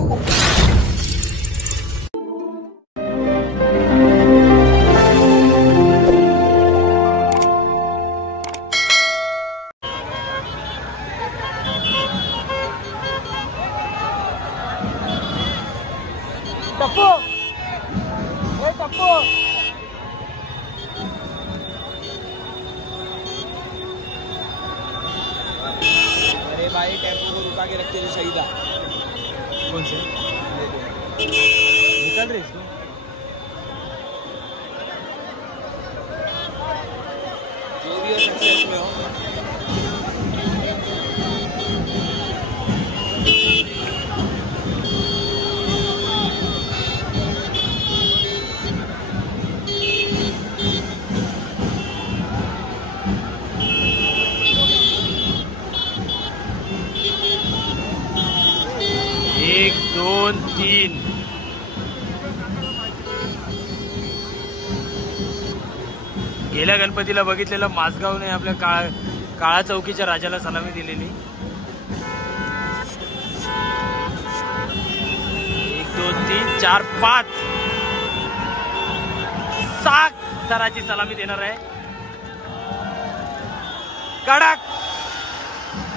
टप्पू, टप्पू। अरे भाई टेम्पो को रुका के रखते थे सही था। कौन से निकल रहे इसको? जो भी हो सक्सेस में हो। एक, दोन, तीन। गेल्या गणपतीला बघितलेलं मासगावने आपल्या काळा चौकीच्या राजाला सलामी दिलेली। 1 2 3 4 5 6 थराची सलामी देणार आहे। कडक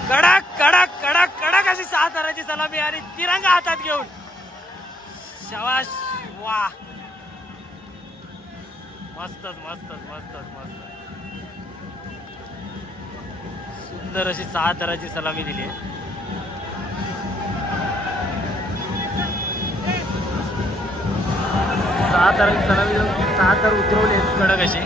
कडक कडक कडक कडक अशी 6 थराची सलामी आणि तिरंगा हातात घेऊन शाबाश। वाह, मस्तच मस्तच मस्तच मस्त। सुंदर अशी 6 थराची सलामी दिली आहे। 6 थराची सलामी देऊन 6 थर उतरवले कडक अशी।